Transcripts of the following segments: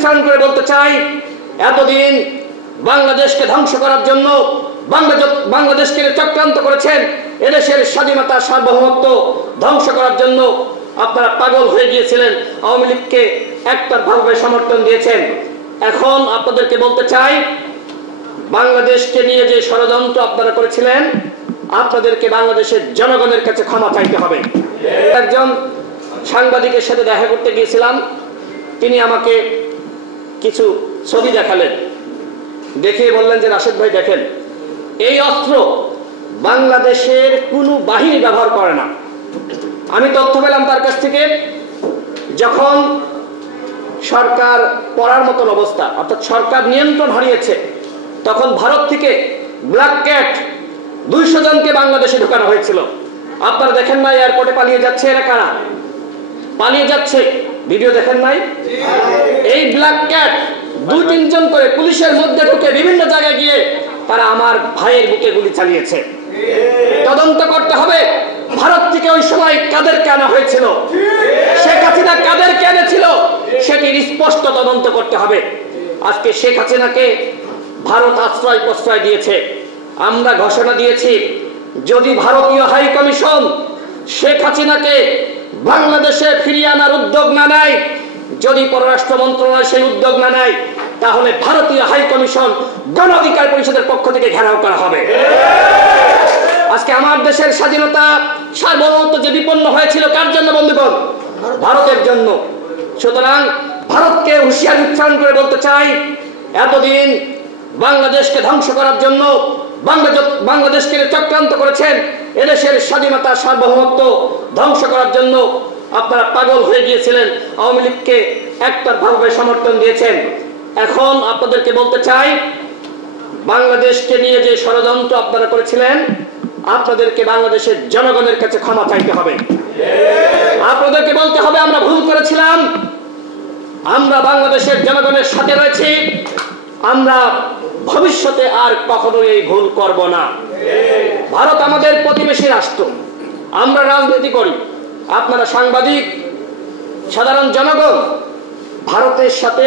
উচ্চারণ করে বলতে চাই, এতদিন বাংলাদেশকে ধ্বংস করার জন্য বাংলাদেশকে চক্রান্ত করেছেন, এদেশের স্বাধীনতা সার্বভৌমত্ব ধ্বংস করার জন্য আপনারা পাগল হয়ে গিয়েছিলেন, আওয়ামী লীগকে একতরফাভাবে সমর্থন দিয়েছেন। এখন আপনাদেরকে বলতে চাই, বাংলাদেশকে নিয়ে যে ষড়যন্ত্র আপনারা করেছিলেন, আপনাদেরকে বাংলাদেশের জনগণের কাছে ক্ষমা চাইতে হবে। একজন সাংবাদিকের সাথে দেখা করতে গিয়েছিলাম, তিনি আমাকে কিছু ছবি দেখালেন, দেখিয়ে বললেন যে রাশেদ ভাই দেখেন, এই অস্ত্র বাংলাদেশের কোনো বাহিনী ব্যবহার করে না। আমি তথ্য পেলাম তার কাছ থেকে, যখন সরকার পড়ার মতন অবস্থা, অর্থাৎ সরকার নিয়ন্ত্রণ হারিয়েছে, তখন ভারত থেকে ব্ল্যাক ক্যাট 200 জনকে বাংলাদেশে ঢোকানো হয়েছিল। আপনারা দেখেন নাই এয়ারপোর্টে পালিয়ে যাচ্ছে, এরা কারা পালিয়ে যাচ্ছে, ভিডিও দেখেন নাই? এই ব্ল্যাক ক্যাট 2-3 জন করে পুলিশের মধ্যে ঢুকে বিভিন্ন জায়গায় গিয়ে তারা আমার ভাইয়ের বুকে গুলি চালিয়েছে। তদন্ত করতে হবে ভারত থেকে ওই সময় কাদেরকে আনা হয়েছিল, শেখ হাসিনা কাদেরকে এনেছিল, সেটির স্পষ্ট তদন্ত করতে হবে। আজকে শেখ হাসিনাকে ভারত আশ্রয় প্রশ্রয় দিয়েছে। আমরা ঘোষণা দিয়েছি, যদি ভারতীয় হাই কমিশন শেখ হাসিনাকে বাংলাদেশে ফিরিয়ে আনার উদ্যোগ না নেয়, যদি পররাষ্ট্র মন্ত্রণালয় সেই উদ্যোগ না নেয়, তাহলে ভারতীয় হাই কমিশন গণ অধিকার পরিষদের পক্ষ থেকে ঘেরাও করা হবে। আজকে আমার দেশের স্বাধীনতা সার্বভৌমত্ব যে বিপন্ন হয়েছিল কার জন্য বন্ধুগণ? ভারতের জন্য। সুতরাং ভারতকে হুঁশিয়ারি উচ্চারণ করে বলতে চাই, এতদিন বাংলাদেশকে ধ্বংস করার জন্য বাংলাদেশকে চক্রান্ত করেছেন, এদেশের স্বাধীনতা সার্বভৌমত্ব ধ্বংস করার জন্য আপনারা পাগল হয়ে গিয়েছিলেন, আওয়ামী লীগকে একতরফাভাবে সমর্থন দিয়েছেন। এখন আপনাদেরকে বলতে চাই, বাংলাদেশকে নিয়ে যে ষড়যন্ত্র আপনারা করেছিলেন, আপনাদেরকে বাংলাদেশের জনগণের কাছে ক্ষমা চাইতে হবে। আপনাদেরকে বলতে হবে, আমরা ভুল করেছিলাম, আমরা বাংলাদেশের জনগণের সাথে রয়েছি, আমরা ভবিষ্যতে আর কখনোই এই ভুল করব না। ভারত আমাদের প্রতিবেশী রাষ্ট্র, আমরা রাজনীতি করি, আপনারা সাংবাদিক, সাধারণ জনগণ ভারতের সাথে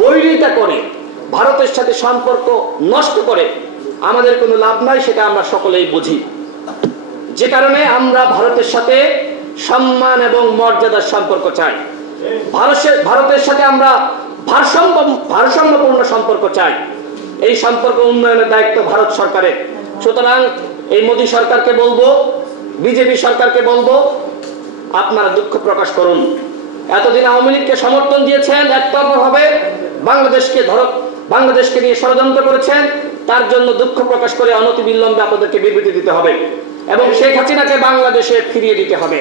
বৈরিতা করে, ভারতের সাথে সম্পর্ক নষ্ট করে আমাদের কোনো লাভ নাই, সেটা আমরা সকলেই বুঝি। যে কারণে আমরা ভারতের সাথে সম্মান এবং মর্যাদার সম্পর্ক চাই, ভারতের সাথে আমরা ভারসাম্যপূর্ণ সম্পর্ক চাই। এই সম্পর্ক উন্নয়নের দায়িত্ব ভারত সরকারের। সুতরাং এই মোদী সরকারকে বলবো, বিজেপি সরকারকে বলবো, আপনারা দুঃখ প্রকাশ করুন। এতদিন আওয়ামী লীগকে সমর্থন দিয়েছেন, একতরফাভাবে বাংলাদেশকে নিয়ে ষড়যন্ত্র করেছেন, তার জন্য দুঃখ প্রকাশ করে অনতিবিলম্বে আপনাদেরকে বিবৃতি দিতে হবে এবং শেখ হাসিনাকে বাংলাদেশে ফিরিয়ে দিতে হবে।